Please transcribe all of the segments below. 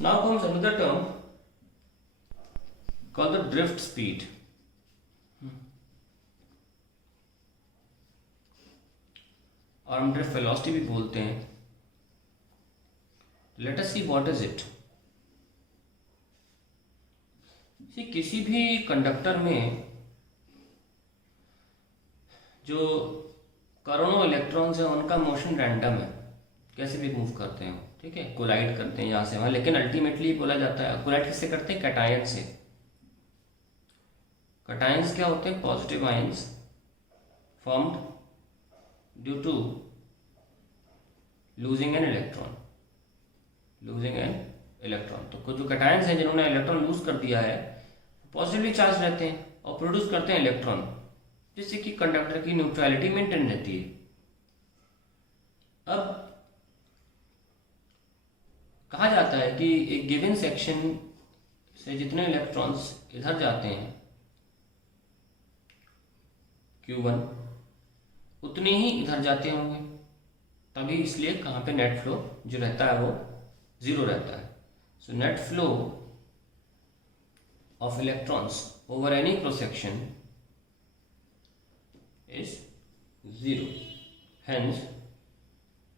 Now comes another term called the drift speed. और हम drift velocity भी बोलते हैं. Let us see what is it. किसी भी कंडक्टर में जो करोड़ों इलेक्ट्रॉन्स हैं उनका मोशन रैंडम है, कैसे भी मूव करते हैं, ठीक है, कोलाइड करते हैं यहाँ से वहाँ, लेकिन अल्टीमेटली बोला जाता है कोलाइड किससे करते हैं, कैटायन से. कैटायंस क्या होते हैं, positive ions formed due to losing an electron. तो जो कैटायंस हैं जिन्होंने इलेक्ट्रॉन लूज कर दिया है पॉजिटिवली चार्ज रहते हैं और प्रोड्यूस करते हैं इलेक्ट्रॉन, जिससे कि कंडक्टर की न्यूट्रलिटी मेंटेन रहती है. अब कहा जाता है कि एक गिवन सेक्शन से जितने इलेक्ट्रॉन्स इधर जाते हैं Q1 उतने ही इधर जाते होंगे, तभी इसलिए कहाँ पे नेट फ्लो जो रहता है वो जीरो रहता है. So net flow of electrons over any cross section is zero. Hence,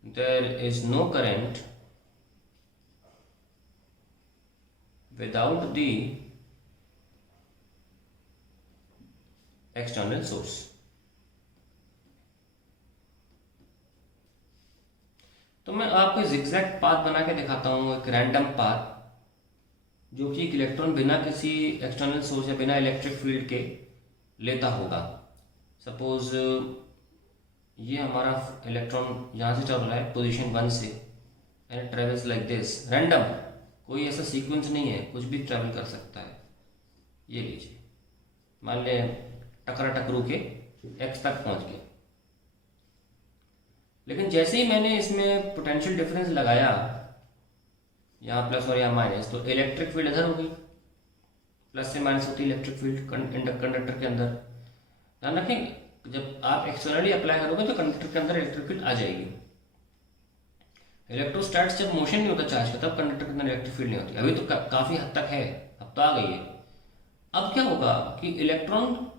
there is no current without the external source. तो मैं आपको zigzag पाथ बना के दिखाता हूँ, एक रैंडम पाथ जो कि एक इलेक्ट्रॉन बिना किसी एक्सटर्नल सोर्स या बिना इलेक्ट्रिक फील्ड के लेता होगा. सपोज ये हमारा इलेक्ट्रॉन यहाँ से चल रहा है पोजीशन 1 से and travels like this random, कोई ऐसा सीक्वेंस नहीं है, कुछ भी ट्रेवल कर सकता है. ये लीजिए, मान ले टकरा टकरू के x तक पहुँच गया, लेकिन जैसे ही मैंने इसमें पोटेंशियल डिफरेंस लगाया, यहाँ प्लस और यहाँ माइनस, तो इलेक्ट्रिक फील्ड इधर होगी, प्लस से माइनस होती है इलेक्ट्रिक फील्ड कंडक्टर के अंदर. ध्यान रखें, जब आप एक्सटर्नली अप्लाई करोगे तो कंडक्टर के अंदर इलेक्ट्रिक फील्ड आ जाएगी. इलेक्ट्रोस्टैट्स जब मोशन नहीं होता चार्ज का तब कंडक्टर के अंदर इलेक्ट्रिक फील्ड नहीं होती. अभी तो काफ़ी हद तक है, अब तो आ गई है. अब क्या होगा कि इलेक्ट्रॉन,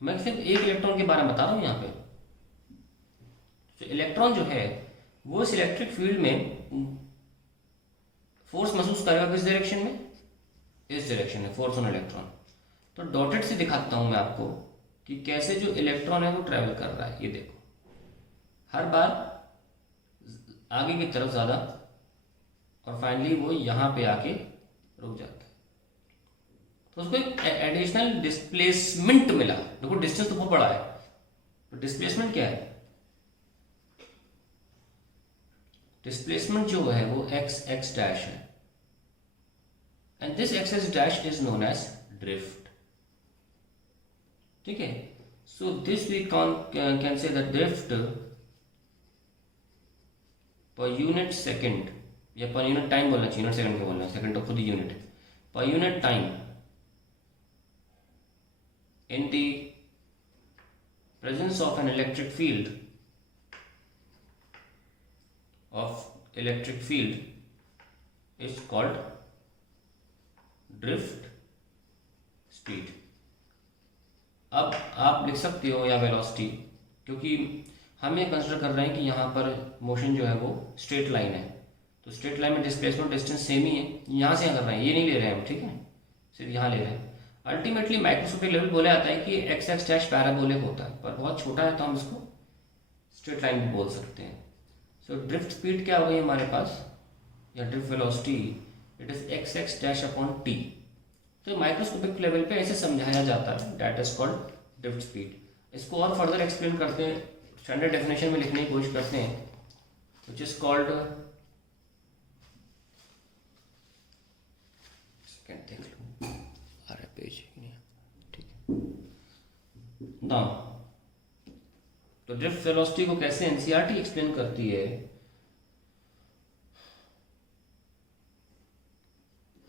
मैं सिर्फ एक इलेक्ट्रॉन के बारे में बता रहा हूँ यहाँ पे. तो इलेक्ट्रॉन जो है वो इस इलेक्ट्रिक फील्ड में फोर्स महसूस करेगा किस डायरेक्शन में, इस डायरेक्शन में, फोर्स ऑन इलेक्ट्रॉन. तो डॉटेड से दिखाता हूँ मैं आपको कि कैसे जो इलेक्ट्रॉन है वो ट्रेवल कर रहा है. ये देखो, हर बार आगे की तरफ ज़्यादा और फाइनली वो यहाँ पे आके रुक जाता है. तो उसको एक एडिशनल डिस्प्लेसमेंट मिला. देखो डिस्टेंस तो बहुत बड़ा है, तो डिस्प्लेसमेंट क्या है, डिस्प्लेसमेंट जो है वो x डैश है, and this x dash is known as drift. ठीक है. So this we can say the drift per unit second या पर यूनिट टाइम बोलना चाहिए, यूनिट सेकेंड में बोलना, सेकेंड तो खुद ही यूनिट है, per unit time in the presence of an electric field is called drift speed. अब आप लिख सकते हो या वेलोसिटी, क्योंकि हम ये कंसिडर कर रहे हैं कि यहाँ पर मोशन जो है वो स्ट्रेट लाइन है, तो स्ट्रेट लाइन में डिस्प्लेसमेंट डिस्टेंस सेम ही है. यहाँ से कर रहे हैं, ये नहीं ले रहे हैं हम, ठीक है, सिर्फ यहाँ ले रहे हैं. अल्टीमेटली माइक्रोस्कोपिक लेवल बोला जाता है कि x डैश पैराबोलिक होता है, पर बहुत छोटा है तो हम इसको स्ट्रेट लाइन भी बोल सकते हैं. सो ड्रिफ्ट स्पीड क्या हो गई हमारे पास, या drift velocity, it is x dash upon t. तो माइक्रोस्कोपिक लेवल पे ऐसे समझाया जाता है, that is called drift speed. इसको और फर्दर एक्सप्लेन करते हैं, स्टैंडर्ड डेफिनेशन में लिखने की कोशिश करते हैं, विच इज कॉल्ड, देख लो आ रहा पेज, ठीक है ना. तो ड्रिफ्ट वेलोसिटी को कैसे एनसीईआरटी एक्सप्लेन करती है,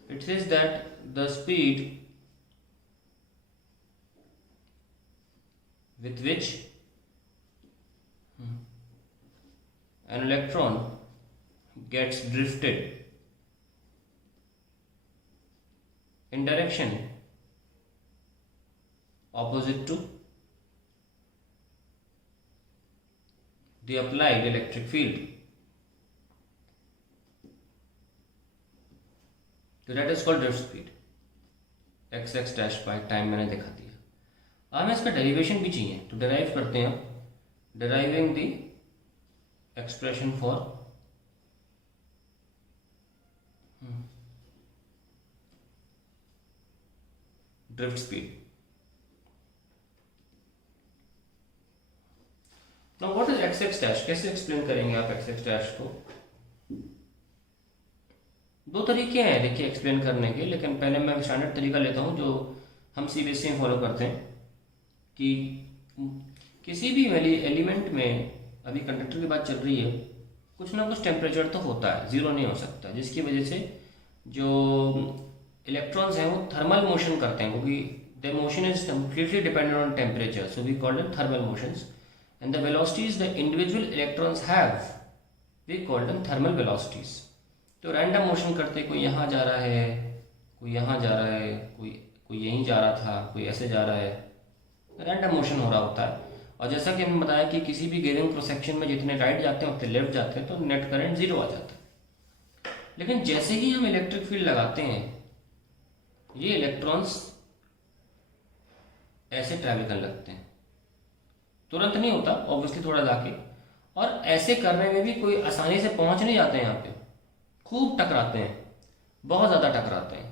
it says that the speed with which an electron gets drifted in direction opposite to the applied electric field. तो that is called drift speed. x dash by time मैंने दिखा दिया। अब हमें इसका डेरिवेशन भी चाहिए, तो डेराइव करते हैं। Deriving the expression for drift speed. Now what is x dash, कैसे एक्सप्लेन करेंगे आप x डैश को? दो तरीके हैं देखिए एक्सप्लेन करने के, लेकिन पहले मैं स्टैंडर्ड तरीका लेता हूँ जो हम सीबीएसई में फॉलो करते हैं कि किसी भी एलिमेंट में, अभी कंडक्टर की बात चल रही है, कुछ ना कुछ टेम्परेचर तो होता है, जीरो नहीं हो सकता, जिसकी वजह से जो इलेक्ट्रॉन्स हैं वो थर्मल मोशन करते हैं, क्योंकि the motion is completely dependent on temperature, so we call them thermal motions, and the velocities the individual electrons have we call them thermal velocities. तो रैंडम मोशन करते, कोई यहाँ जा रहा है, कोई यहाँ जा रहा है, कोई यहीं जा रहा था, कोई ऐसे जा रहा है, रैंडम मोशन हो रहा होता है। और जैसा कि हमने बताया कि किसी भी गिवन क्रॉस सेक्शन में जितने राइट जाते हैं उतने लेफ्ट जाते हैं, तो नेट करंट जीरो आ जाता है। लेकिन जैसे ही हम इलेक्ट्रिक फील्ड लगाते हैं, ये इलेक्ट्रॉन्स ऐसे ट्रैवल करने लगते हैं, तुरंत नहीं होता ऑब्वियसली, थोड़ा जाके, और ऐसे करने में भी कोई आसानी से पहुंच नहीं जाते हैं, यहाँ पे खूब टकराते हैं, बहुत ज़्यादा टकराते हैं,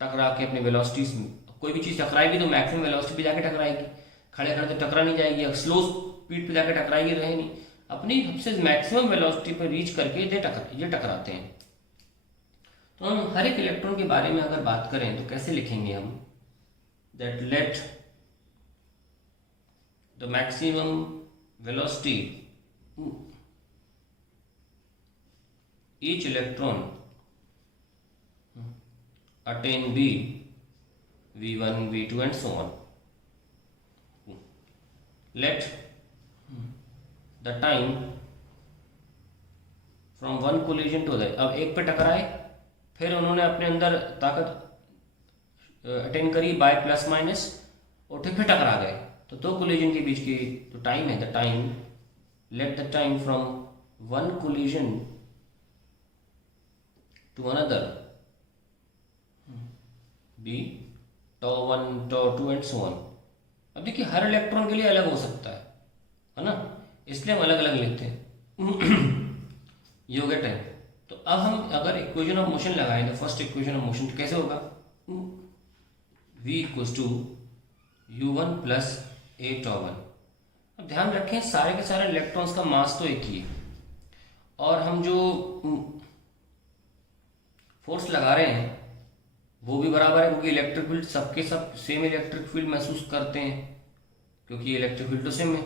टकरा के अपनी वेलोसिटीज, कोई भी चीज़ टकराएगी तो मैक्सिमम वेलोसिटी पे जाके टकराएगी, खड़े खड़े तो टकरा नहीं जाएगी, स्लो स्पीड पे जाके टकराएगी रहे नहीं, अपनी सबसे मैक्सिमम वेलोसिटी पर रीच करके ये टकराते हैं। तो हम हर एक इलेक्ट्रॉन के बारे में अगर बात करें तो कैसे लिखेंगे हम, that let the maximum velocity each electron attain B, V1, V2 and so on. Let the time from one collision to other, अब एक पे टकराए, फिर उन्होंने अपने अंदर ताकत अटेन करी बाय प्लस माइनस, और फिर टकरा गए, तो दो कोलिजन के बीच की जो टाइम है, the time, let the time from one collision to another be tau 1 tau 2 and so on। अब देखिए हर इलेक्ट्रॉन के लिए अलग हो सकता है ना, इसलिए हम अलग अलग लिखते हैं। यू गेट है। तो अब हम अगर इक्वेशन ऑफ मोशन लगाएंगे, फर्स्ट इक्वेशन ऑफ मोशन कैसे होगा, v equals to u1 plus a tau 1। अब ध्यान रखें सारे के सारे इलेक्ट्रॉन्स का मास तो एक ही है, और हम जो फोर्स लगा रहे हैं वो भी बराबर है, क्योंकि इलेक्ट्रिक फील्ड सबके सब सेम इलेक्ट्रिक फील्ड महसूस करते हैं, क्योंकि इलेक्ट्रिक फील्ड तो सेम है।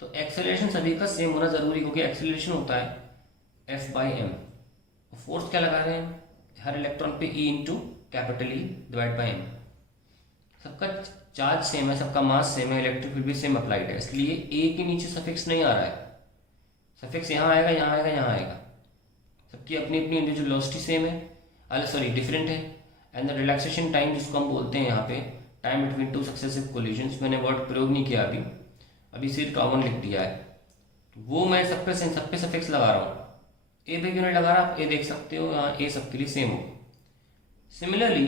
तो एक्सेलरेशन सभी का सेम होना जरूरी, क्योंकि एक्सेलरेशन होता है F/m। फोर्स क्या लगा रहे हैं हर इलेक्ट्रॉन पे, E into capital E divide by m। सबका चार्ज सेम है, सबका मास सेम है, इलेक्ट्रिक फील्ड भी सेम अप्लाइड है, इसलिए A के नीचे सफिक्स नहीं आ रहा है, सफिक्स यहाँ आएगा, यहाँ आएगा, यहाँ आएगा। सबकी अपनी अपनी इंडिविजुअल वेलोसिटी सेम है, सॉरी डिफरेंट है, एंड द रिलैक्सेशन टाइम जिसको हम बोलते हैं यहाँ पे, time between two successive collisions, मैंने वर्ड प्रयोग नहीं किया अभी सिर्फ कॉमन लिख दिया है, तो वो मैं सब पे सफिक्स लगा रहा हूँ। ए पे क्यों नहीं लगा रहा, आप ए देख सकते हो, यहाँ ए सबके लिए सेम हो। सिमिलरली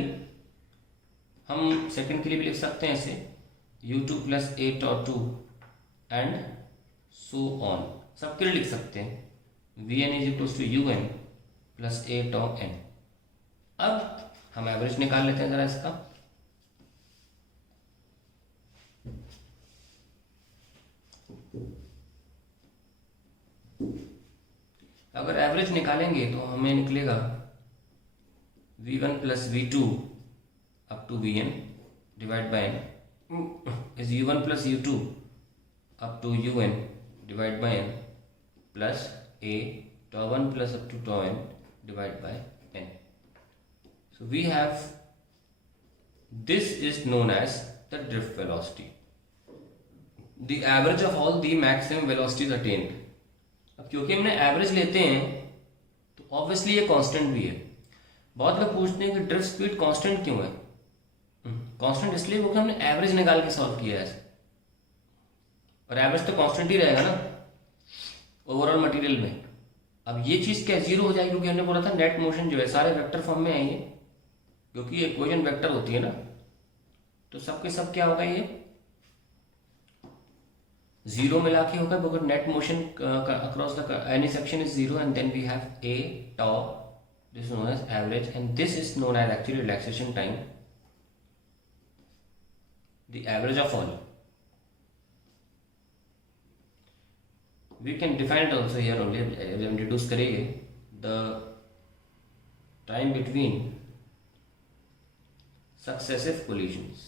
हम सेकंड के लिए भी लिख सकते हैं ऐसे, u2 plus a tau 2 and so on, सबके लिए लिख सकते हैं, vn is equals to un plus a tau n। अब हम एवरेज निकाल लेते हैं जरा इसका। अगर एवरेज निकालेंगे तो हमें निकलेगा v1 plus v2 up to vn divide by n is u1 plus u2 up to un divide by n plus a tau 1 plus up to tau n divide by n। So we have, this is known as the drift velocity, the average of all the maximum velocities attained। अब क्योंकि हमने average लेते हैं तो obviously ये constant भी है। बहुत लोग पूछते हैं कि ड्रिफ्ट स्पीड कांस्टेंट क्यों है, कांस्टेंट इसलिए क्योंकि हमने एवरेज निकाल के सॉल्व किया है ऐसे, और एवरेज तो कांस्टेंट ही रहेगा ना ओवरऑल मटेरियल में। अब ये चीज़ क्या जीरो हो जाएगी, क्योंकि हमने बोला था नेट मोशन जो है सारे वेक्टर फॉर्म में आएंगे, क्योंकि इक्वेशन वेक्टर होती है ना, तो सब के सब क्या होगा, ये जीरो मिला के होगा, because net motion across the any section is zero, and then we have a tau, this is known as average, and this is known as actually relaxation time, the average of all. We can define it also here only, जब हम reduce करेंगे the time between successive collisions.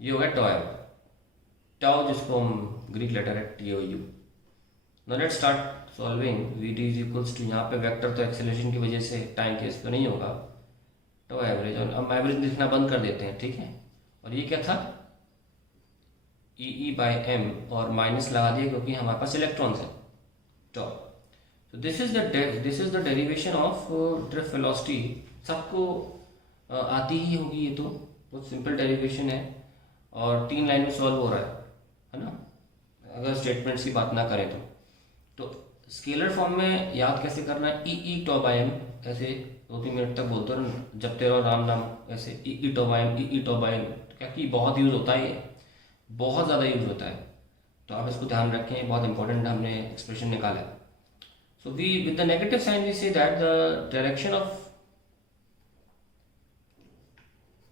ये होगा tau जिसको हम Greek letter है TOU. Now let's start solving. VT is equals to, यहाँ पे वेक्टर तो एक्सेलरेशन की वजह से टाइम केस पे नहीं होगा, टाउ एवरेज, और हम एवरेज लिखना बंद कर देते हैं, ठीक है. और ये क्या था, E/m, और माइनस लगा दिया क्योंकि हमारे पास इलेक्ट्रॉन्स हैं. तो this is the derivation of drift velocity. सबको आती ही होगी, ये तो बहुत सिंपल डेरिवेशन है, और 3 लाइन में सॉल्व हो रहा है ना, अगर स्टेटमेंट्स की बात ना करें तो स्केलर फॉर्म में याद कैसे करना है, E/m, ऐसे 2-3 मिनट तक बोलते रहो, जपते रहो राम नाम, ऐसे E/m, क्या कि बहुत यूज़ होता है, ये बहुत ज़्यादा यूज होता है, तो आप इसको ध्यान रखें, बहुत इंपॉर्टेंट हमने एक्सप्रेशन निकाला है. So we with the negative sign we say that the direction of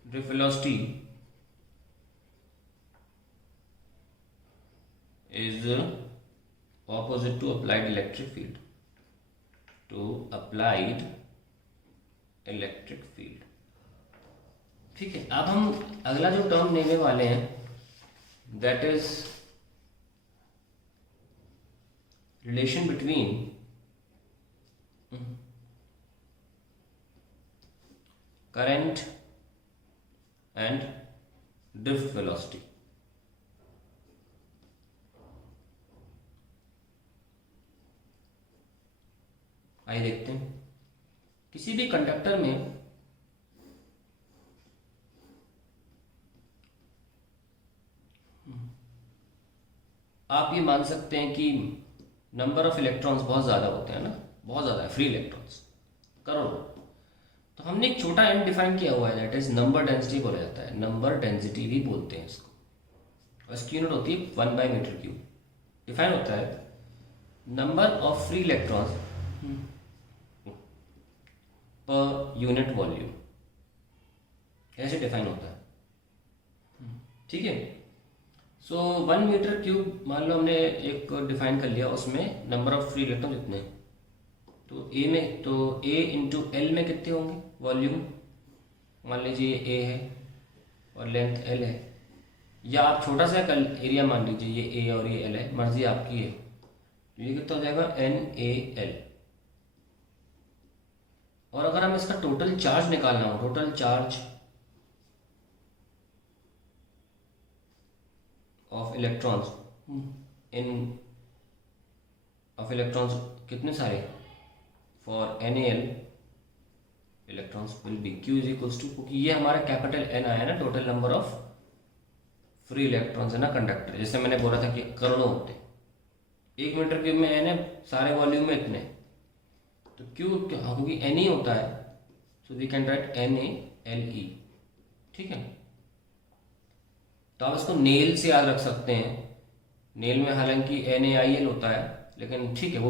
drift velocity is opposite to applied electric field, ठीक है. अब हम अगला जो टर्म लेने वाले हैं, that is relation between current and drift velocity. आइए देखते हैं, किसी भी कंडक्टर में आप ये मान सकते हैं कि नंबर ऑफ इलेक्ट्रॉन्स बहुत ज़्यादा होते हैं ना, बहुत ज़्यादा है, फ्री इलेक्ट्रॉन्स करोड़ों. तो हमने एक छोटा एन डिफाइन किया हुआ है, दैट इज नंबर डेंसिटी बोला जाता है, नंबर डेंसिटी भी बोलते हैं इसको, और इसकी यूनिट होती है 1/m³. डिफाइन होता है number of free electrons per unit volume, ऐसे डिफाइन होता है, ठीक है. सो 1m³ मान लो हमने एक डिफाइन कर लिया, उसमें नंबर ऑफ फ्री इलेक्ट्रॉन कितने, तो ए में, तो A इंटू एल में कितने होंगे वॉल्यूम, मान लीजिए A है और लेंथ L है, या आप छोटा सा एरिया मान लीजिए, ये A और ये L है, मर्जी आपकी है, तो ये कितना हो जाएगा NaL. और अगर हम इसका टोटल चार्ज निकालना हो, टोटल चार्ज ऑफ इलेक्ट्रॉन्स कितने सारे, for NaL electrons will be Q is equals to, क्योंकि ये हमारा कैपिटल N आया ना, total number of free electrons है ना कंडक्टर, जैसे मैंने बोला था कि करोड़ों होते, 1m³ में N है, सारे वॉल्यूम में इतने, तो Q क्योंकि N ही होता है, so we can write NaLe, ठीक है. तो आप इसको नेल से याद रख सकते हैं, नेल में हालांकि NaIL होता है, लेकिन ठीक है वो